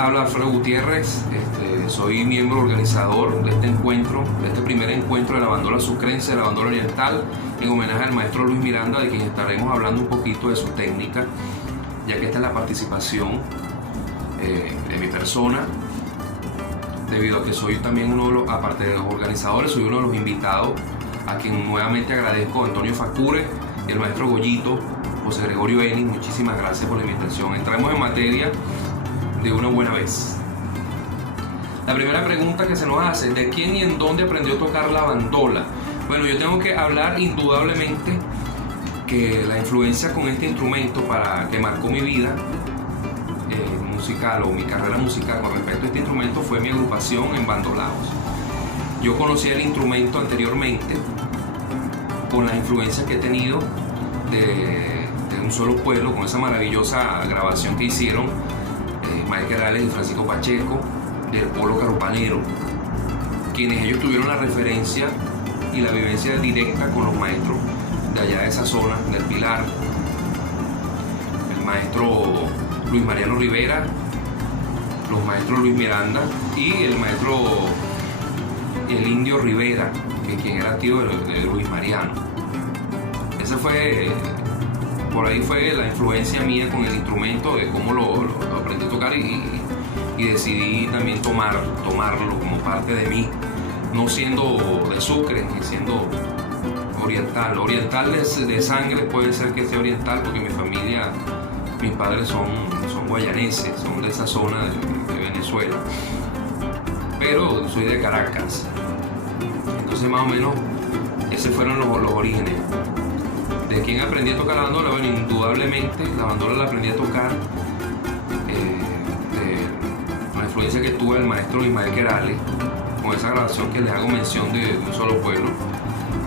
habla Alfredo Gutiérrez. Soy miembro organizador de este encuentro, de este primer encuentro de la bandola sucrense, de la bandola oriental, en homenaje al maestro Luis Miranda, de quien estaremos hablando un poquito de su técnica, ya que esta es la participación de mi persona, debido a que soy también uno de los, aparte de los organizadores, soy uno de los invitados, a quien nuevamente agradezco, Antonio Facure y el maestro Goyito, José Gregorio Enis. Muchísimas gracias por la invitación. Entramos en materia de una buena vez. La primera pregunta que se nos hace: ¿de quién y en dónde aprendió a tocar la bandola? Bueno, yo tengo que hablar indudablemente que la influencia con este instrumento que marcó mi vida musical, o mi carrera musical con respecto a este instrumento, fue mi agrupación en Bandolaos. Yo conocía el instrumento anteriormente con las influencias que he tenido de Un Solo Pueblo, con esa maravillosa grabación que hicieron Michael Alex y Francisco Pacheco, del Polo Carupanero, quienes ellos tuvieron la referencia y la vivencia directa con los maestros de allá de esa zona, del Pilar, el maestro Luis Mariano Rivera, los maestros Luis Miranda y el maestro el Indio Rivera, quien era tío de Luis Mariano. Esa fue, por ahí fue la influencia mía con el instrumento, de cómo lo aprendí a tocar y decidí también tomarlo como parte de mí, no siendo de Sucre, ni siendo oriental. Oriental de sangre, puede ser que sea oriental porque mi familia, mis padres son guayaneses, son de esa zona de Venezuela, pero soy de Caracas. Entonces más o menos esos fueron los orígenes. ¿De quién aprendí a tocar la bandola? Bueno, indudablemente la bandola la aprendí a tocar con la influencia que tuve del maestro Ismael Querales, con esa grabación que les hago mención de Un Solo Pueblo.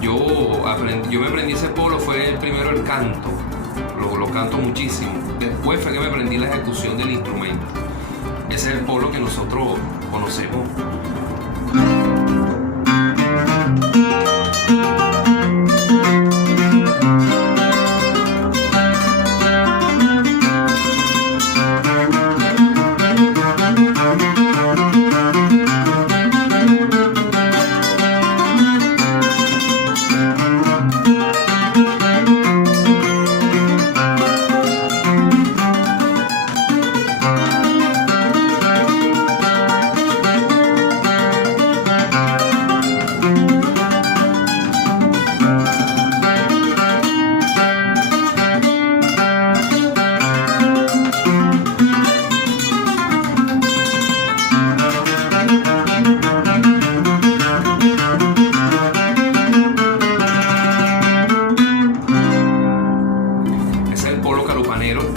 Yo me aprendí ese polo, fue el primero el canto, lo canto muchísimo. Después fue que me aprendí la ejecución del instrumento. Ese es el polo que nosotros conocemos.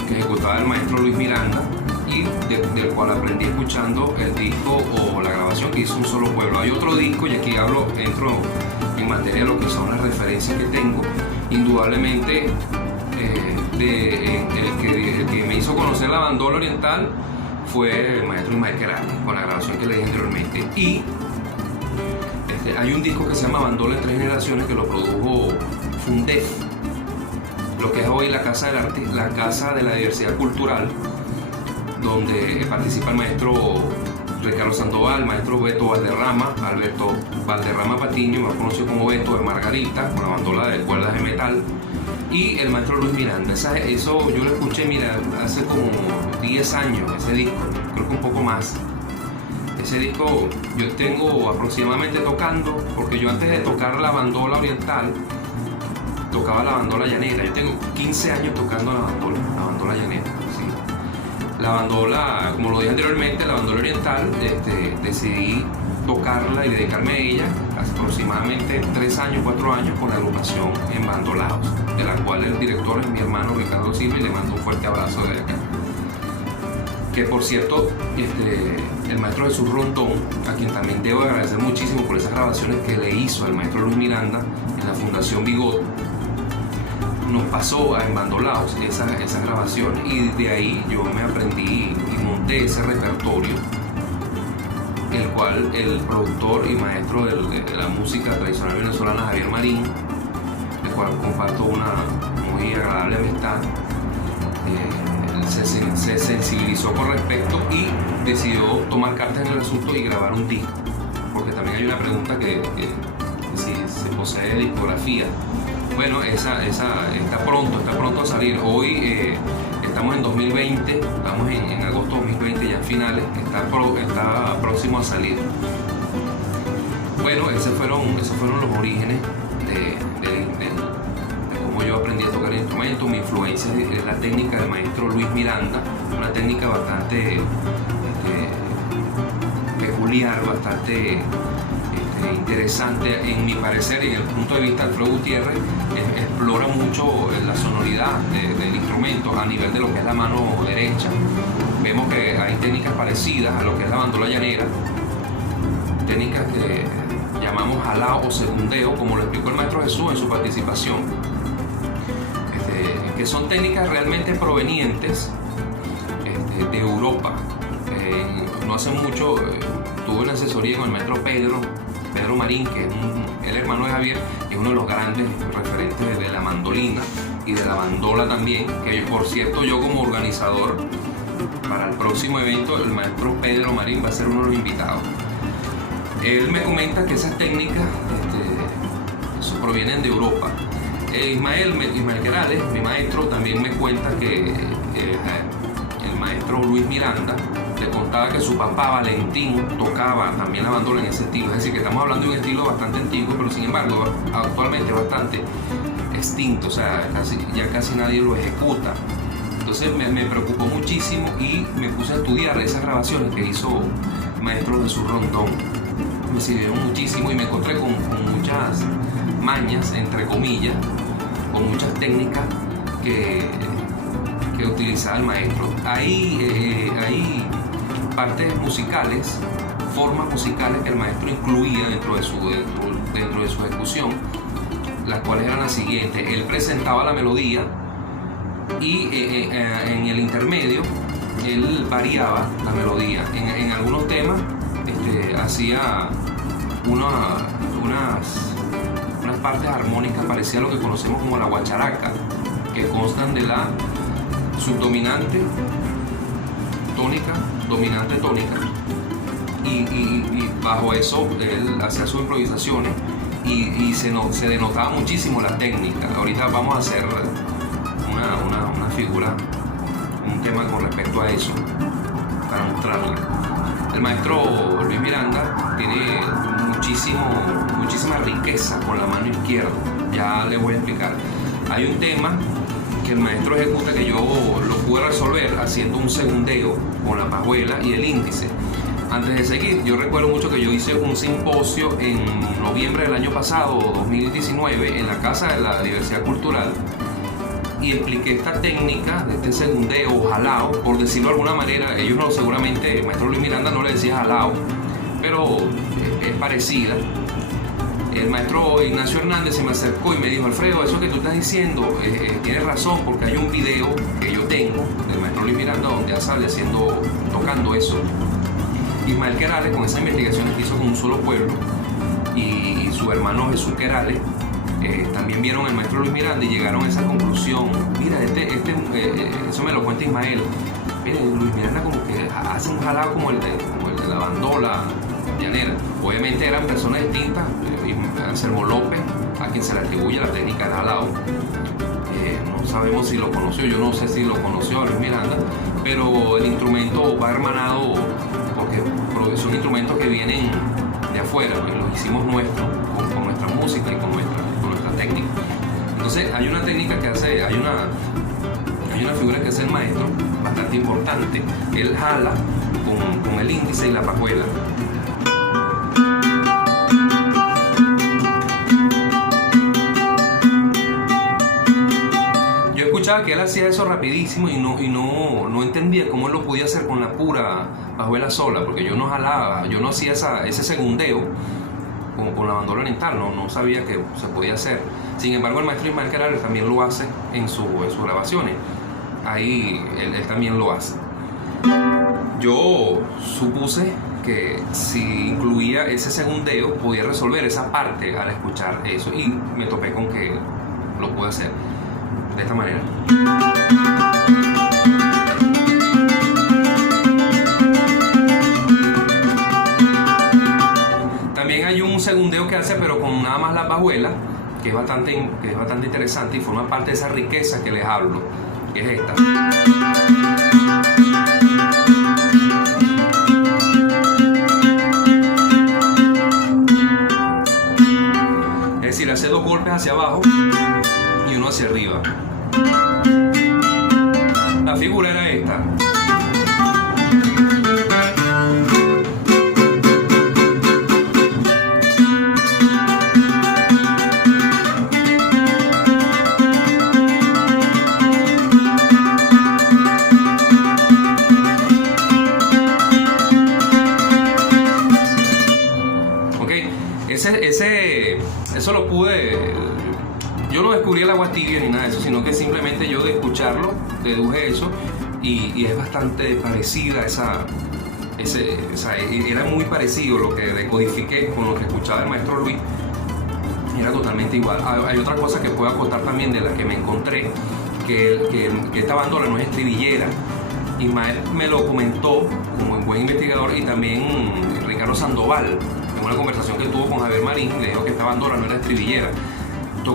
Que ejecutaba el maestro Luis Miranda y del cual aprendí escuchando el disco o la grabación que hizo Un Solo Pueblo. Hay otro disco, y aquí entro en materia de lo que son las referencias que tengo. Indudablemente el que me hizo conocer la bandola oriental fue el maestro Ismael Querales, con la grabación que le dije anteriormente. Y hay un disco que se llama Bandola en Tres Generaciones, que lo produjo Fundef, lo que es hoy la Casa de la Diversidad Cultural, donde participa el maestro Ricardo Sandoval, el maestro Beto Valderrama, Alberto Valderrama Patiño, más conocido como Beto, de Margarita, con la bandola de cuerdas de metal, y el maestro Luis Miranda. Eso yo lo escuché, mira, hace como 10 años, ese disco, creo que un poco más. Ese disco yo tengo aproximadamente tocando, porque yo antes de tocar la bandola oriental, tocaba la bandola llanera. Yo tengo 15 años tocando la bandola llanera, ¿sí? La bandola, como lo dije anteriormente, la bandola oriental, decidí tocarla y dedicarme a ella hace aproximadamente 3 años, 4 años, con la agrupación en Bandolaos, de la cual el director es mi hermano Ricardo Silva, y le mando un fuerte abrazo de acá. Que por cierto, el maestro Jesús Rondón, a quien también debo agradecer muchísimo por esas grabaciones que le hizo al maestro Luis Miranda en la Fundación Bigot, nos pasó en Bandolaos esas grabaciones, y de ahí yo me aprendí y monté ese repertorio, el cual el productor y maestro de la música tradicional venezolana, Javier Marín, el cual comparto una muy agradable amistad, se sensibilizó con respecto y decidió tomar cartas en el asunto y grabar un disco, porque también hay una pregunta que si se posee discografía. Bueno, esa está pronto a salir. Hoy estamos en 2020, estamos en agosto de 2020, ya en finales, está próximo a salir. Bueno, esos fueron los orígenes de cómo yo aprendí a tocar el instrumento. Mi influencia es la técnica del maestro Luis Miranda, una técnica bastante peculiar, bastante interesante en mi parecer, y en el punto de vista de Alfredo Gutiérrez explora mucho la sonoridad del instrumento a nivel de lo que es la mano derecha. Vemos que hay técnicas parecidas a lo que es la bandola llanera, técnicas que llamamos jalao o segundeo, como lo explicó el maestro Jesús en su participación, que son técnicas realmente provenientes de Europa. No hace mucho tuve una asesoría con el maestro Pedro Marín, que es el hermano de Javier, y es uno de los grandes referentes de la mandolina y de la bandola también, que por cierto yo como organizador para el próximo evento, el maestro Pedro Marín va a ser uno de los invitados. Él me comenta que esas técnicas provienen de Europa. Ismael Querales, mi maestro, también me cuenta que el maestro Luis Miranda le contaba que su papá Valentín tocaba también la bandola en ese estilo. Es decir, que estamos hablando de un estilo bastante antiguo, pero sin embargo actualmente bastante extinto, o sea, ya casi nadie lo ejecuta. Entonces me preocupó muchísimo y me puse a estudiar esas grabaciones que hizo el maestro Jesús Rondón. Me sirvieron muchísimo y me encontré con muchas mañas, entre comillas, con muchas técnicas que utilizaba el maestro. Hay partes musicales, formas musicales que el maestro incluía dentro de su ejecución, las cuales eran las siguientes. Él presentaba la melodía y en el intermedio él variaba la melodía. En algunos temas hacía unas partes armónicas parecidas a lo que conocemos como la guacharaca, que constan de la subdominante, tónica, dominante, tónica, y bajo eso él hacía sus improvisaciones y se denotaba muchísimo la técnica. Ahorita vamos a hacer una figura, un tema con respecto a eso para mostrarla. El maestro Luis Miranda tiene muchísima riqueza con la mano izquierda. Ya le voy a explicar. Hay un tema que el maestro ejecuta que yo lo pude resolver haciendo un segundeo con la pajuela y el índice. Antes de seguir, yo recuerdo mucho que yo hice un simposio en noviembre del año pasado, 2019, en la Casa de la Diversidad Cultural, y expliqué esta técnica de este segundeo o jalao, por decirlo de alguna manera. Ellos no, seguramente el maestro Luis Miranda no le decía jalao, pero es parecida. El maestro Ignacio Hernández se me acercó y me dijo: Alfredo, eso que tú estás diciendo tienes razón, porque hay un video que yo tengo del maestro Luis Miranda donde ya sale tocando eso. Ismael Querales, con esa investigación que hizo con Un Solo Pueblo, y su hermano Jesús Querales, también vieron al maestro Luis Miranda y llegaron a esa conclusión. Mira, eso me lo cuenta Ismael. Miren, Luis Miranda como que hace un jalado como el de la bandola llanera. Obviamente eran personas distintas. Anselmo López, a quien se le atribuye la técnica del jalado, no sabemos si lo conoció, yo no sé si lo conoció a Luis Miranda, pero el instrumento va hermanado, porque son instrumentos que vienen de afuera, y los hicimos nuestros con nuestra música y con nuestra técnica. Entonces hay una técnica que hace, hay una figura que hace el maestro bastante importante. Él jala con el índice y la pajuela. Yo escuchaba que él hacía eso rapidísimo y no entendía cómo él lo podía hacer con la pura pajuela sola, porque yo no jalaba, yo no hacía ese segundeo como con la bandola oriental, no sabía que se podía hacer. Sin embargo, el maestro Ismael Querales también lo hace en sus grabaciones. Ahí él también lo hace. Yo supuse que si incluía ese segundeo podía resolver esa parte al escuchar eso, y me topé con que lo pude hacer de esta manera. también hay un segundeo que hace, pero con nada más las bajuelas, que es bastante interesante y forma parte de esa riqueza que les hablo, que es esta. Es decir, hace 2 golpes hacia abajo y uno hacia arriba. La figura era esta. Eso lo pude, yo no descubrí el agua tibia ni nada de eso, sino que simplemente yo de escucharlo deduje eso y es bastante parecida era muy parecido lo que decodifiqué con lo que escuchaba el maestro Luis, era totalmente igual. Hay otra cosa que puedo acotar también de la que me encontré, que esta bandola no es estribillera. Ismael me lo comentó como un buen investigador, y también Ricardo Sandoval, en una conversación que tuvo con Javier Marín, le dijo que esta bandola no era estribillera.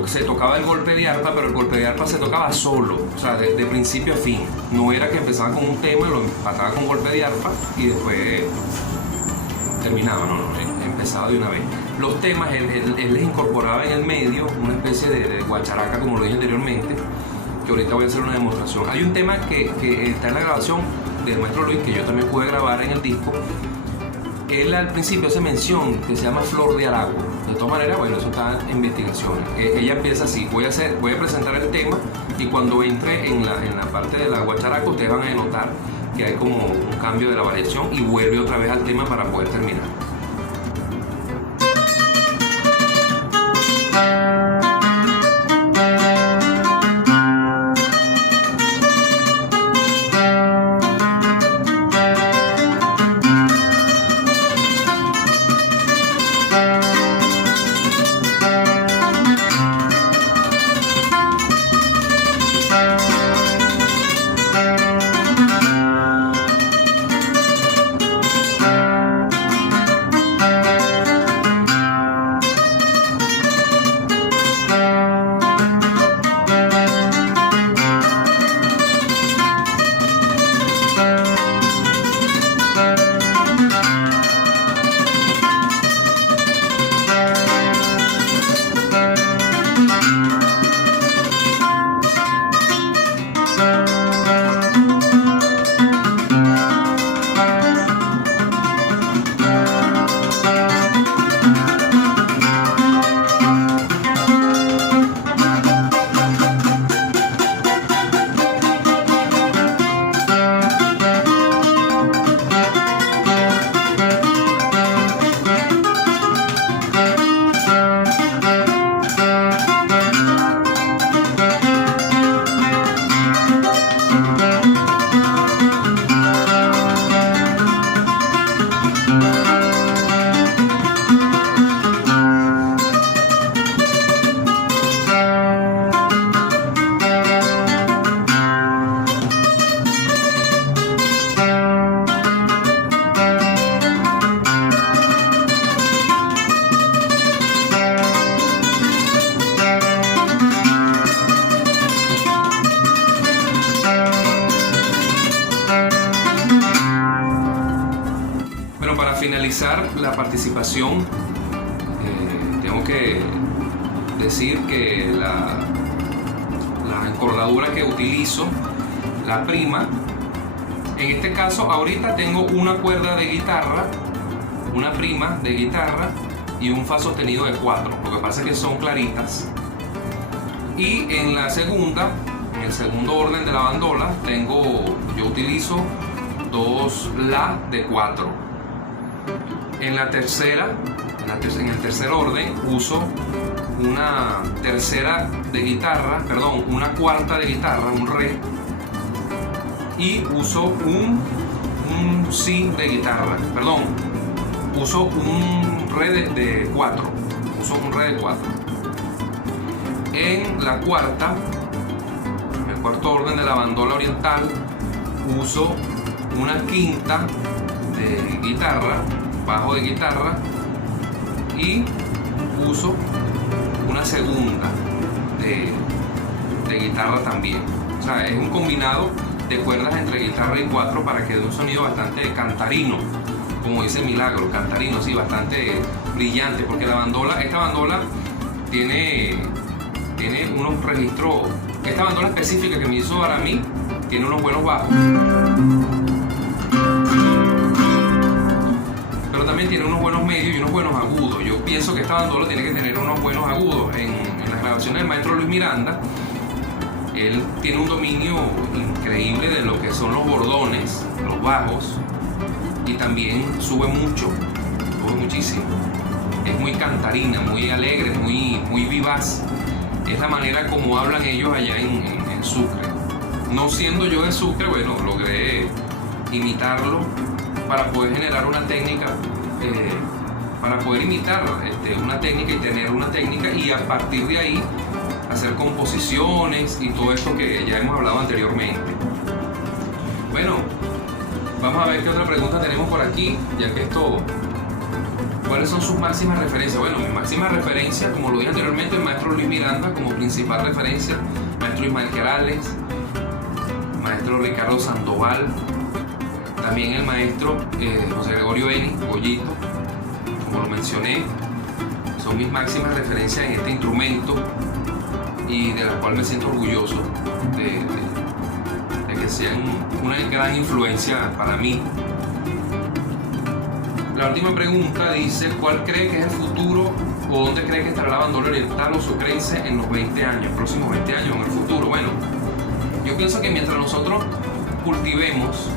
Se tocaba el golpe de arpa, pero el golpe de arpa se tocaba solo, o sea, de principio a fin. No era que empezaba con un tema y lo empataba con golpe de arpa y después terminaba, no, empezaba de una vez. Los temas, él les incorporaba en el medio una especie de guacharaca, como lo dije anteriormente, que ahorita voy a hacer una demostración. Hay un tema que está en la grabación del maestro Luis, que yo también pude grabar en el disco. Él al principio hace mención que se llama Flor de Aragua. De todas maneras, bueno, eso está en investigación. Ella empieza así: voy a presentar el tema, y cuando entre en la parte de la guacharaca, ustedes van a notar que hay como un cambio de la variación y vuelve otra vez al tema para poder terminar. Finalizar la participación, tengo que decir que la encordadura que utilizo, la prima, en este caso ahorita tengo una cuerda de guitarra, una prima de guitarra y un fa sostenido de 4, lo que pasa es que son claritas. Y en la segunda, en el segundo orden de la bandola, yo utilizo 2 la de 4. En la tercera, en el tercer orden, uso una tercera de guitarra, perdón, una cuarta de guitarra, un re, y uso un si de guitarra, perdón, uso un re de 4, uso un re de 4. En la cuarta, en el cuarto orden de la bandola oriental, uso una quinta de guitarra, bajo de guitarra, y uso una segunda de guitarra también. O sea, es un combinado de cuerdas entre guitarra y cuatro para que dé un sonido bastante cantarino, como dice Milagro, cantarino, sí, bastante brillante, porque esta bandola tiene unos registros. Esta bandola específica que me hizo para mí tiene unos buenos bajos, pero también tiene unos buenos medios y unos buenos agudos. Yo pienso que esta bandola tiene que tener unos buenos agudos. En las grabaciones del maestro Luis Miranda, él tiene un dominio increíble de lo que son los bordones, los bajos, y también sube muchísimo. Es muy cantarina, muy alegre, muy vivaz. Es la manera como hablan ellos allá en Sucre. No siendo yo de Sucre, bueno, logré imitarlo para poder generar una técnica, para poder imitar una técnica y tener una técnica, y a partir de ahí hacer composiciones y todo esto que ya hemos hablado anteriormente. Bueno, vamos a ver qué otra pregunta tenemos por aquí, ya que esto... ¿Cuáles son sus máximas referencias? Bueno, mi máxima referencia, como lo dije anteriormente, el maestro Luis Miranda como principal referencia, maestro Ismael Querales, maestro Ricardo Sandoval, también el maestro José Gregorio Eni, Goyito, como lo mencioné, son mis máximas referencias en este instrumento y de la cual me siento orgulloso de que sean una gran influencia para mí. La última pregunta dice: ¿cuál cree que es el futuro o dónde cree que estará la bandola oriental o sucrense en los próximos 20 años en el futuro? Bueno, yo pienso que mientras nosotros cultivemos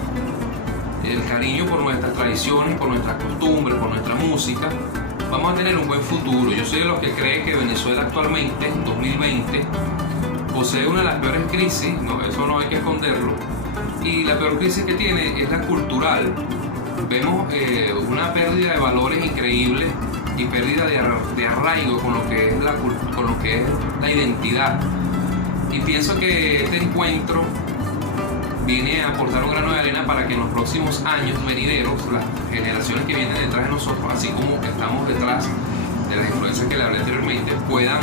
el cariño por nuestras tradiciones, por nuestras costumbres, por nuestra música, vamos a tener un buen futuro. Yo soy de los que cree que Venezuela actualmente, en 2020, posee una de las peores crisis, eso no hay que esconderlo, y la peor crisis que tiene es la cultural. Vemos una pérdida de valores increíble y pérdida de arraigo con lo que es la identidad. Y pienso que este encuentro viene a aportar un grano de arena para que en los próximos años venideros, las generaciones que vienen detrás de nosotros, así como estamos detrás de las influencias que le hablé anteriormente, puedan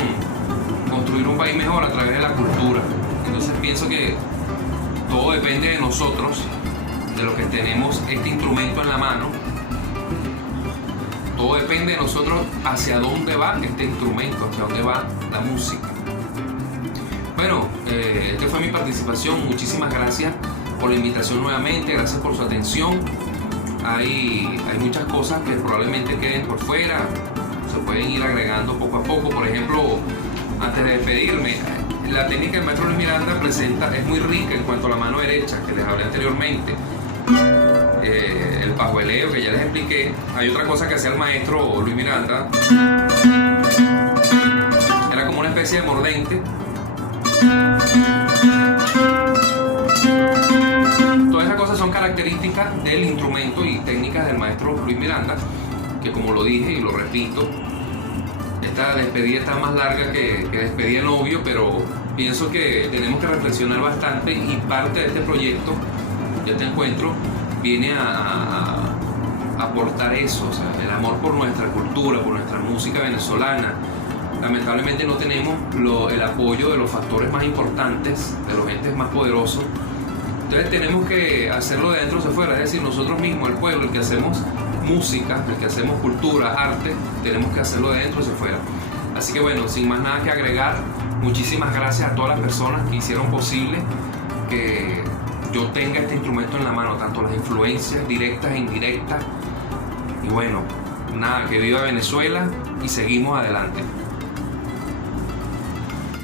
construir un país mejor a través de la cultura. Entonces pienso que todo depende de nosotros, de los que tenemos este instrumento en la mano. Todo depende de nosotros hacia dónde va este instrumento, hacia dónde va la música. Bueno, esta fue mi participación. Muchísimas gracias por la invitación nuevamente, gracias por su atención. Hay muchas cosas que probablemente queden por fuera, se pueden ir agregando poco a poco. Por ejemplo, antes de despedirme, la técnica del maestro Luis Miranda es muy rica en cuanto a la mano derecha, que les hablé anteriormente. El pajueleo que ya les expliqué. Hay otra cosa que hacía el maestro Luis Miranda, era como una especie de mordente. Todas esas cosas son características del instrumento y técnicas del maestro Luis Miranda, que, como lo dije y lo repito, esta despedida está más larga que despedida de novio, pero pienso que tenemos que reflexionar bastante, y parte de este proyecto, de este encuentro, viene a aportar eso, o sea, el amor por nuestra cultura, por nuestra música venezolana. Lamentablemente no tenemos el apoyo de los factores más importantes, de los entes más poderosos. Entonces tenemos que hacerlo de dentro hacia afuera, es decir, nosotros mismos, el pueblo, el que hacemos música, el que hacemos cultura, arte, tenemos que hacerlo de dentro hacia afuera. Así que bueno, sin más nada que agregar, muchísimas gracias a todas las personas que hicieron posible que yo tenga este instrumento en la mano, tanto las influencias directas e indirectas. Y bueno, nada, que viva Venezuela y seguimos adelante.